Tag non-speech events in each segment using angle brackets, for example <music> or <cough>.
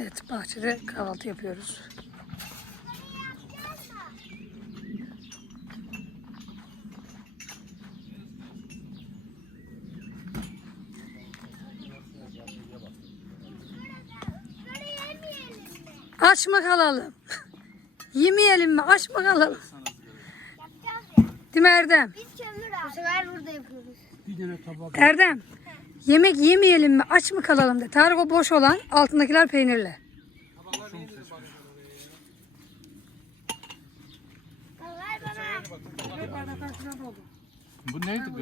Evet bahçede kahvaltı yapıyoruz. Aç mı kalalım? <laughs> Yemeyelim mi? Aç mı kalalım? Değil mi Erdem? Biz kömür Bu sefer burada yapıyoruz. Bir tane tabak. Erdem, yemek yemeyelim mi? Aç mı kalalım de. Tarık o boş olan, altındakiler peynirli. Bu neydi bu?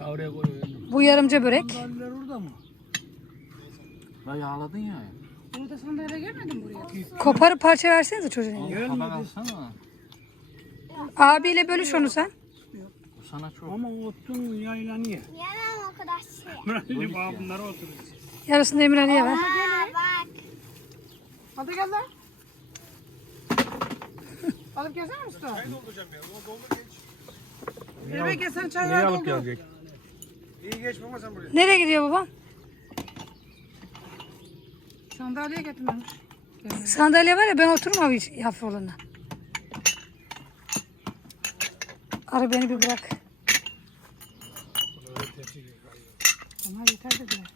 Ya oraya koyuyorum. Bu yarımca börek. Sandalyeler orada mı? La yağladın ya. Burada sandalye gelmedin buraya. Koparıp parça versenize çocuğun tabak alsana. Abiyle bölüş onu sen. Bu sana çok. Ama otun yaylanıyor. Yemem o kadar şey. Böyle bana bunlara oturur. Yarısını Emir Ali'ye ver. Aa, bak. Hadi gel lan. Alıp gelsene Mustafa. Çay dolduracağım ya. Doldur geç. Eve gelsen çay Neyi ver alıp doldur. gelecek? İyi geç baba sen buraya. Nereye gidiyor babam? Sandalye getirmemiş. Sandalye var ya ben otururum abi hafif olana. Ara beni bir bırak. Ama yeter dediler.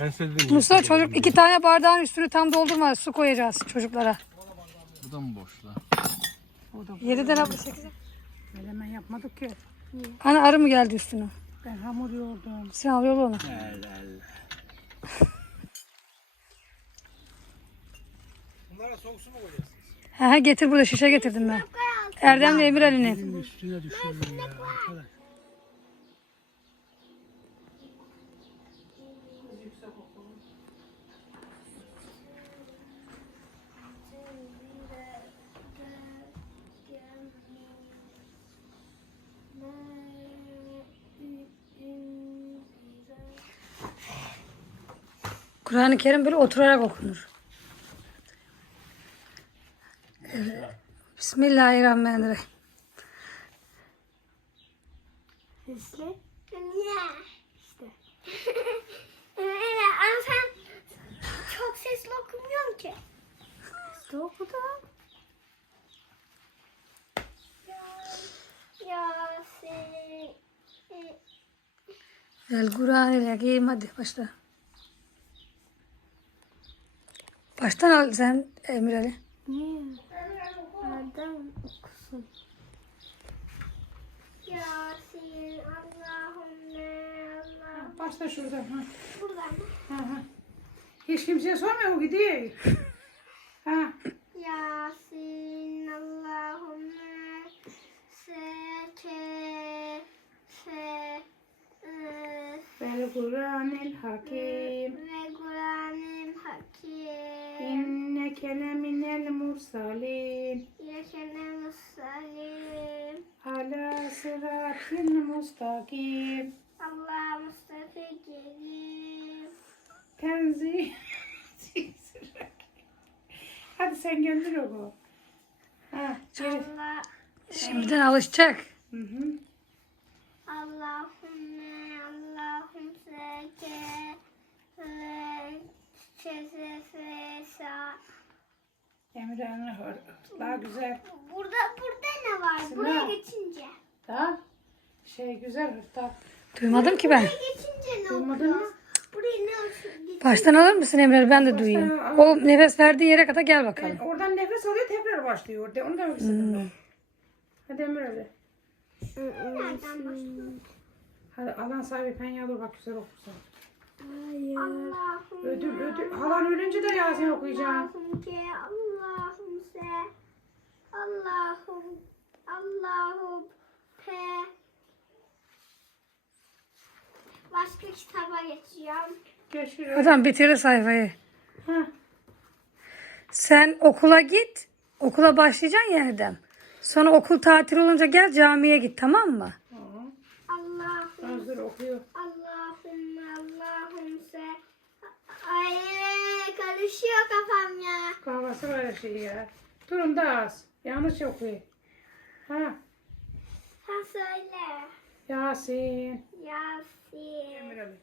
Ben size dedim. Mustafa çocuk iki tane bardağın üstünü tam doldurma. Su koyacağız çocuklara. Bu da mı boş la? Yedi de abla sekiz. Melemen yapmadık ki. Ana arı mı geldi üstüne? Ben hamur yoğurdum. Sen al yolu onu. Bunlara soğuk su mu koyacağız? He he getir burada şişe getirdim ben. Erdem'le Emir Ali'nin. Üstüne düşüyorum ya. arkadaş. Kur'an-ı Kerim böyle oturarak okunur. Evet. Bismillahirrahmanirrahim. İşte. Ya. İşte. Ama sen çok sesli okumuyorsun ki. Sesli okudum. Yasin. El Kur'an-ı Hakim hadi başla. Baştan al sen Emir Ali. Niye? Adam okusun. Yasin Allahümme Allah. Başla şurada. Ha. Buradan mı? Ha, ha. Hiç kimseye sormuyor mu gidiyor? Ha. Yasin Allahümme seke se e, Vel Kur'anil Hakim. ve Kur'an-ı Hakim İnneke leminel mursalin. Yaşana musallim Ala sıratin mustakim. Allah Mustafa Kerim Tenzih. <laughs> Hadi sen gönder onu. Ha, geri. Allah Şimdiden alışacak. Hı hı. Allahümme Allahüm seke Emre Anne daha güzel. Burada burada ne var? Sıra. Buraya geçince. Daha şey güzel hırtak. Duymadım ki ben. Buraya geçince ne Duymadın oluyor? mı? Buraya ne olsun? Baştan alır mısın Emre? Ben de duyayım. Al. O nefes verdiği yere kadar gel bakalım. Ben oradan nefes alıyor tekrar başlıyor orada. Onu da mı istedim ben? Hadi Emre öyle. Nereden başlıyor? Hadi alan sahibi pen bak güzel okursan. Allah'ım. Ödül ödül. Halan ölünce de Yasin okuyacağım. Allah'ım ki Allah'ım se. Allah'ım. Allah'ım pe. Başka kitaba geçiyorum. Görüşürüz. Adam bitirdi sayfayı. Ha. Sen okula git. Okula başlayacaksın ya Erdem. Sonra okul tatil olunca gel camiye git tamam mı? Allah'ım. Hazır okuyor. Ay karışıyor kafam ya. Her şeyi ya. Durun da az. Yanlış okuyor. Ha. Sen söyle. Yasin. Yasin. Emre Ali.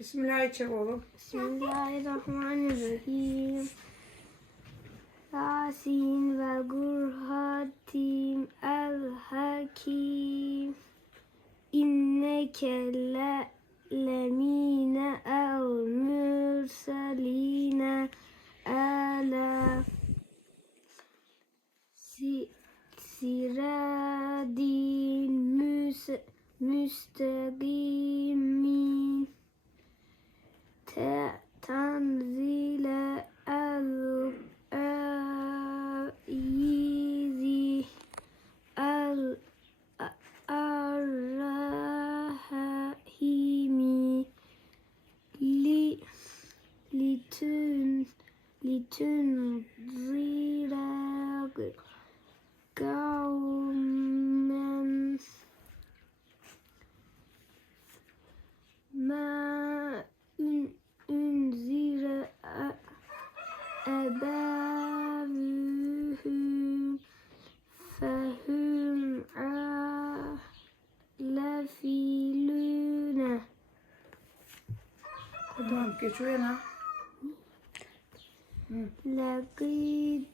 Bismillahirrahmanirrahim. Bismillahirrahmanirrahim. Yasin ve Gurhatim el Hakim. İnneke le lemine el mürseline ma ün ünzire ebevühüm fehüm lefilüne Tamam geç uyana. Lakid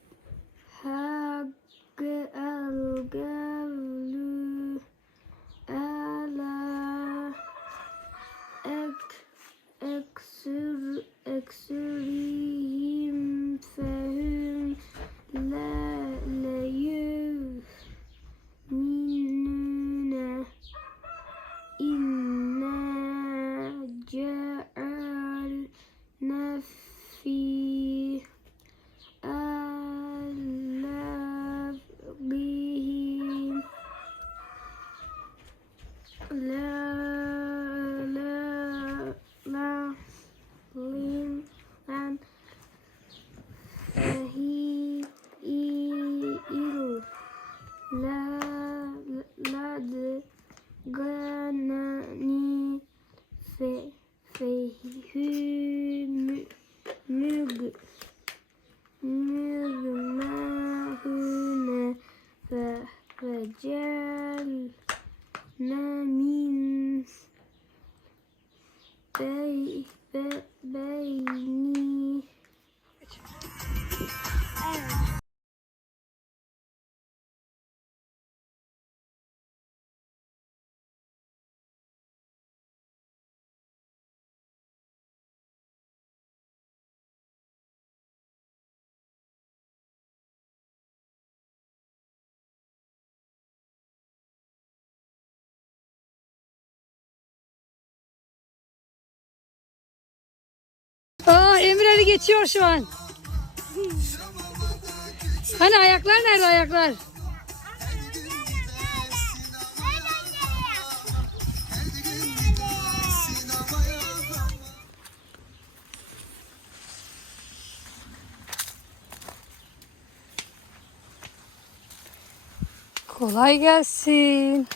day. Geçiyor şu an. Hani ayaklar nerede ayaklar? Kolay gelsin.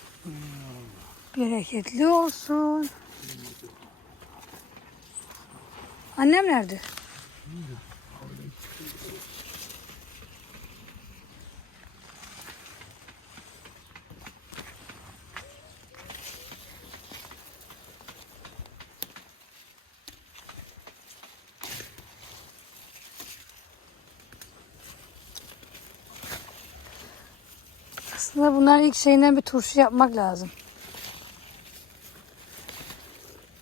Bereketli olsun. Annem nerede? Aslında bunlar ilk şeyinden bir turşu yapmak lazım.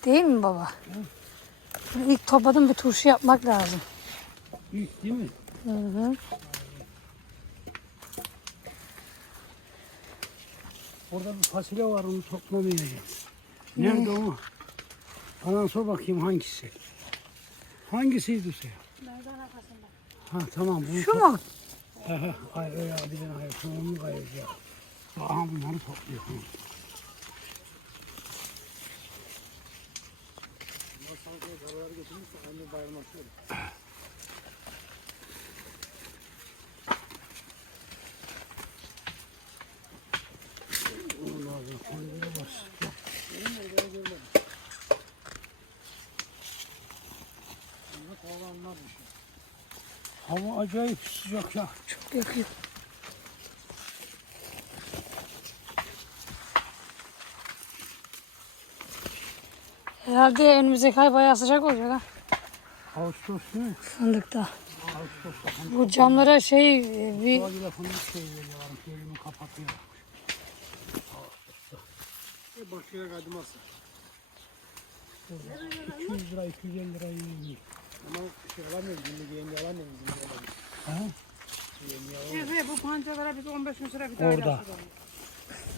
Değil mi baba? İlk topladım bir turşu yapmak lazım. İlk değil mi? Hı hı. Orada bir fasulye var onu toplamayacağım. Nerede o? Bana sor bakayım hangisi? Hangisiydi o? Ha tamam. Bunu Şu mu? He he. Ay öyle tane hayır. Sonunu kayıracak. Aha bunları topluyor. Hı. Hava acayip sıcak ya. Çok yakıyor. Herhalde önümüzdeki ay bayağı sıcak olacak ha. Ağustos değil mi? Fındıkta. Ağustos'ta. Bu camlara şey e, bir Doğal lafını şey veriyorlar. Gözümü kapatıyor. Başka yere kaydırmazsa. 200 lira 250 lira yiyor. Ama şey alamıyorum. Günlük yenge alamıyorum. Günlük alamıyorum. Evet, evet, bu pancalara biz 15 bin lira bir daha Orada. yaptık.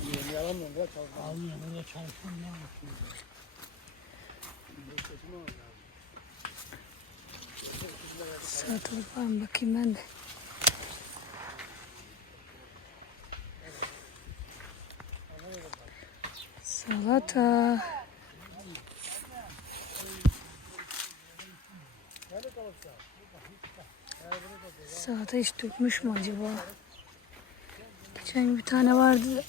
Yenge alamıyorum. Ya çalışmam. Almıyor. Orada çalışıyorum ne yapayım? salatalık var mı bakayım ben de. Salata. Salata hiç dökmüş mü acaba? Geçen bir tane vardı.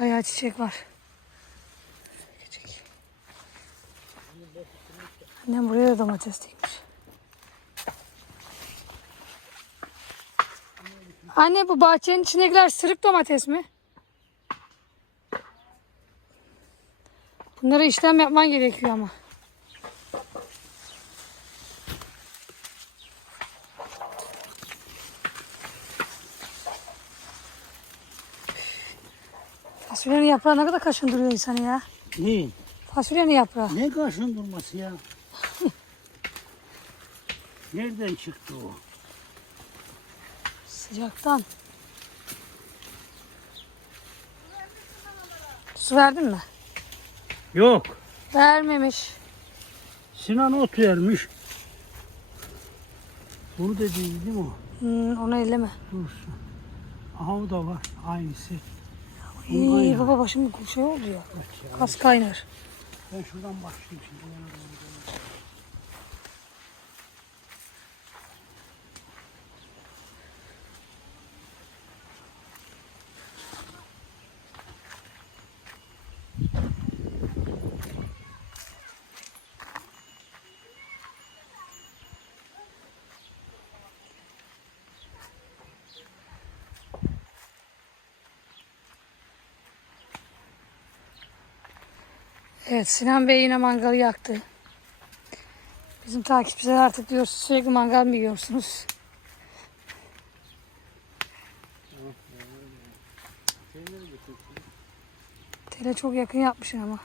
Bayağı çiçek var. Çiçek. Annem buraya da domates dikmiş. Anne bu bahçenin içindekiler sırık domates mi? Bunlara işlem yapman gerekiyor ama. Fasulyenin yaprağı ne kadar kaşındırıyor insanı ya. Ne? Fasulyenin yaprağı. Ne karşın durması ya? <laughs> Nereden çıktı o? Sıcaktan. Su verdin mi? Yok. Vermemiş. Sinan ot vermiş. Bunu da değil değil mi o? Hmm, onu elleme. Dursun. Aha o da var. Aynısı. İyi baba başım şey oldu ya. Kas kaynar. Ben şuradan başlayayım şimdi. Evet Sinan Bey yine mangalı yaktı. Bizim takipçiler artık diyor sürekli mangal mı yiyorsunuz? Tele çok yakın yapmışsın ama.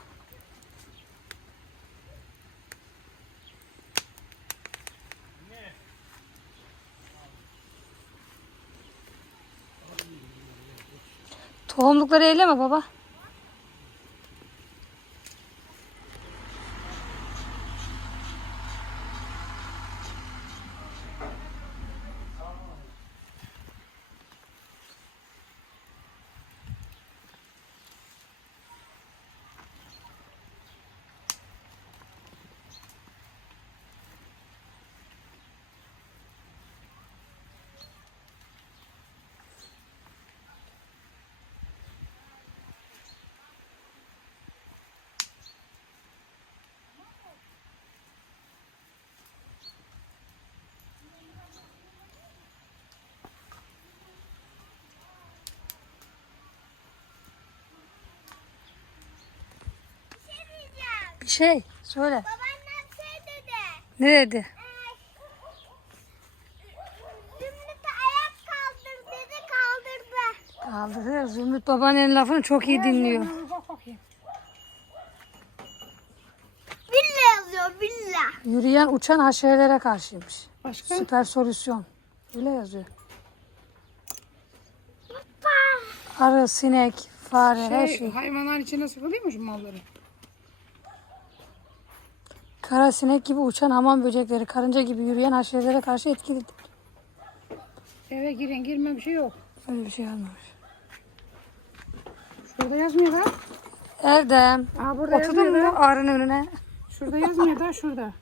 Tohumlukları elleme baba. Bir şey söyle. Babaannem şey dedi. Ne dedi? Zümrüt'e ayak kaldır dedi kaldırdı. Kaldırır. Zümrüt babaannenin lafını çok iyi dinliyor. Bak bakayım. Villa yazıyor villa. Yürüyen uçan haşerelere karşıymış. Başka? Süper solüsyon. Öyle yazıyor. Arı, sinek, fare, her Şey, şey. hayvanların içine sıkılıyormuş malları. Kara sinek gibi uçan hamam böcekleri, karınca gibi yürüyen haşerelere karşı etkili. Eve giren girme bir şey yok. Öyle bir şey yazmamış. Şurada yazmıyor ha. Erdem. Aa, burada Oturdun yazmıyor mu da. arının önüne? Şurada yazmıyor da şurada.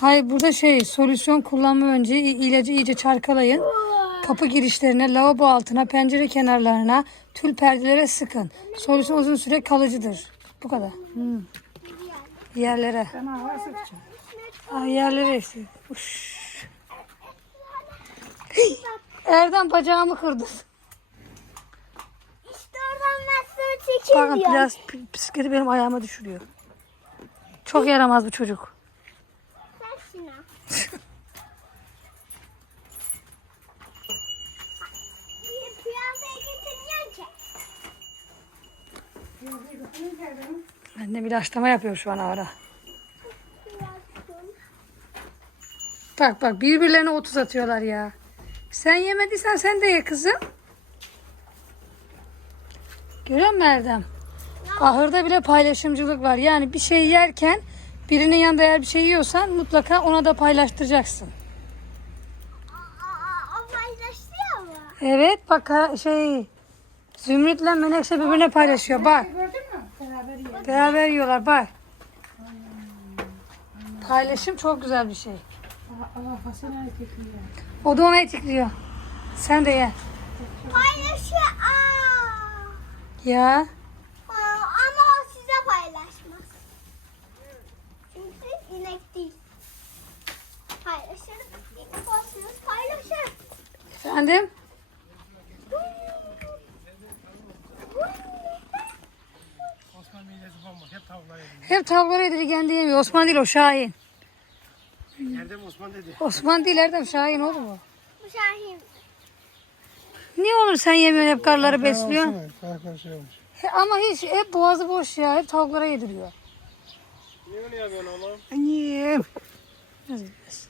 Hayır burada şey solüsyon kullanma önce i- ilacı iyice çarkalayın. Kapı girişlerine, lavabo altına, pencere kenarlarına, tül perdelere sıkın. Solüsyon uzun süre kalıcıdır. Bu kadar. Yerlere. Ben sıkacağım. Ay yerlere. Hii! Erdem bacağımı kırdı. İşte oradan sana çekeyim Bakın biraz bisikleti benim ayağıma düşürüyor. Çok yaramaz bu çocuk. Sen şuna. Bir piyasaya getirmiyorsun ki. Annem ilaçlama yapıyor şu an ara. Bak bak birbirlerine otuz atıyorlar ya. Sen yemediysen sen de ye kızım. Görüyor musun Erdem? Ahırda bile paylaşımcılık var. Yani bir şey yerken birinin yanında eğer bir şey yiyorsan mutlaka ona da paylaştıracaksın. Evet bak ha- şey Zümrüt'le Menekşe birbirine paylaşıyor. Bak Gördün mü? Beraber yiyorlar bak. Paylaşım çok güzel bir şey. Allah. O da ona etikliyor. Sen de ye. Paylaşıyor. Ya. Ama o size paylaşmaz. Çünkü siz inek değil. Paylaşır. İnek olsunuz paylaşır. Efendim? Hep tavuklar yedi. Hep tavukları yediri kendi yemiyor. Osman değil o Şahin. Erdem Osman dedi. Osman değil Erdem Şahin oldu mu? Bu Şahin. Niye olur sen yemiyorsun hep karıları besliyorsun? Şey olmuş. He, ama hiç hep boğazı boş ya. Hep tavuklara yediriyor. Niye öyle yapıyorsun oğlum? Annem.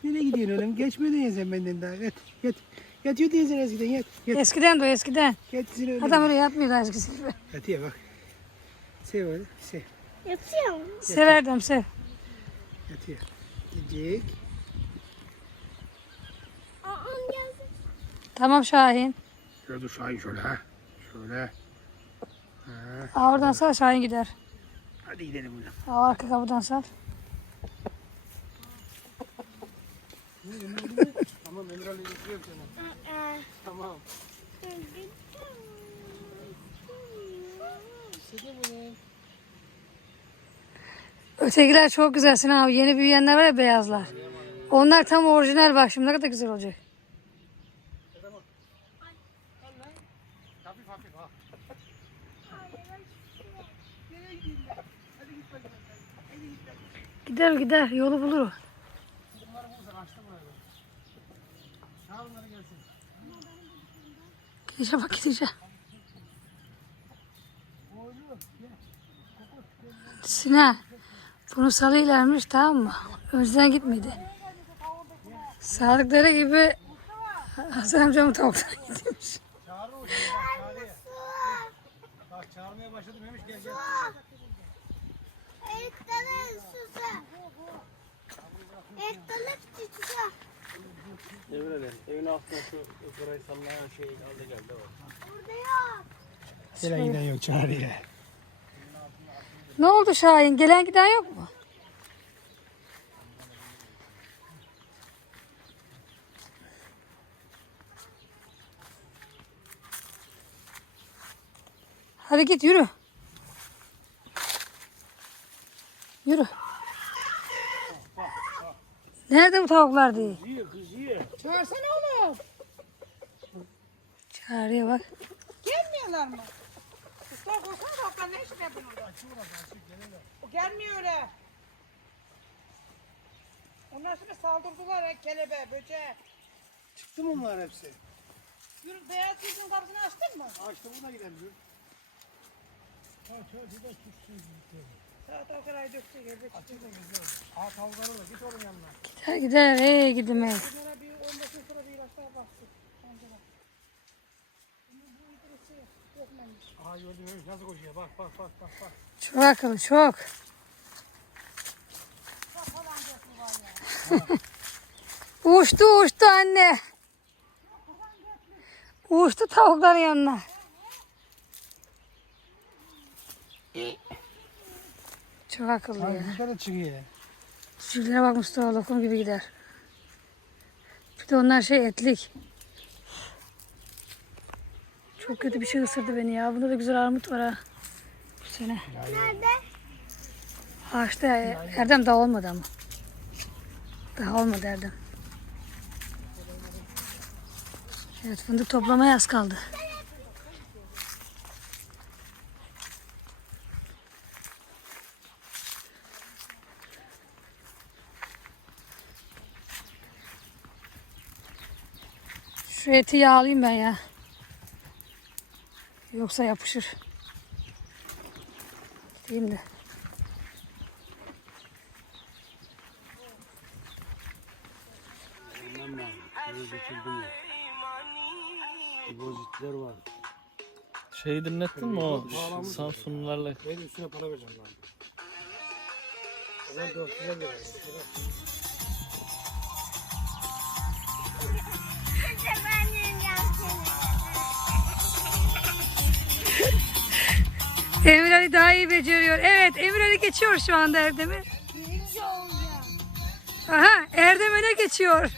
Nereye gidiyorsun oğlum? Geçmedin sen benden daha. Yat, yat. Yatıyor diye sen eskiden yat. Yat, Eskiden de o eskiden. yat sen öyle. Adam öyle yapmıyor eskisi gibi. Yatıyor bak. Sev öyle, sev. Yatıyor mu? Sev Erdem sev. Yatıyor. Gidecek. Aa, geldi. Tamam Şahin. Şöyle dur Şahin şöyle ha. Şöyle. Aa, oradan sal Şahin gider. Hadi gidelim buradan. Aa, arka kapıdan sal. Tamam Emir Ali seni. Tamam. Ötekiler çok güzel Sinan abi. Yeni büyüyenler var ya beyazlar. Onlar tam orijinal bak şimdi ne kadar güzel olacak. Gider gider yolu bulur o. Gideceğim bak gideceğim. Sinan bunu salıylarmış tamam mı? Önceden gitmedi. Sağlıkları gibi Hasan amcamın tavuktan <laughs> gitmiş. Bak çağırmaya başladım Memiş gel süsü. Etlerin süsü. Emir Ali evin altına şu ızgarayı sallayan şeyi aldı geldi. Burada yok. Gelen giden yok çağırıyor. Ne oldu Şahin? Gelen giden yok mu? Hadi git yürü. Yürü. Nerede bu tavuklar diye? Yiyor kız yiyor. Çağırsana oğlum. Çağırıyor bak. Gelmiyorlar mı? Mustafa koysana tavuklar ne işin yapın orada? O gelmiyor öyle. Onlar şimdi saldırdılar ha, kelebeğe, böceğe. Çıktı mı bunlar hepsi? Yürü beyaz yüzün kapısını açtın mı? Açtı buna gidelim. Sağ tavuklar ay döktü geldi. Aa tavukları da git oğlum yanına. Gider gider. Hey gidin hey. Bunlara bir 15 gün sonra bir ilaçlar baksın. Onca bak. Aha gördün Memiş nasıl koşuyor bak bak bak bak bak. Çok akıllı çok. <laughs> uçtu uçtu anne. Uçtu tavukların yanına. Çok akıllı Abi ya. da çıkıyor. Cücülere bak Mustafa lokum gibi gider. Bir de onlar şey etlik. Çok kötü bir şey ısırdı beni ya. Bunda da güzel armut var ha. Bu sene. Nerede? Ağaçta ya. Erdem daha olmadı ama. Daha olmadı Erdem. Evet fındık toplamaya az kaldı. Şu eti yağlayayım ben ya. Yoksa yapışır. Değil de. Ondan mı? Ya. Depozitler var. Şeyi dinlettin mi o Samsunlularla? Ben üstüne para vereceğim ben. Ben 400 lira vereceğim. Emir Ali daha iyi beceriyor. Evet Emir Ali geçiyor şu anda. Birinci olacağım. Aha Erdem öne geçiyor.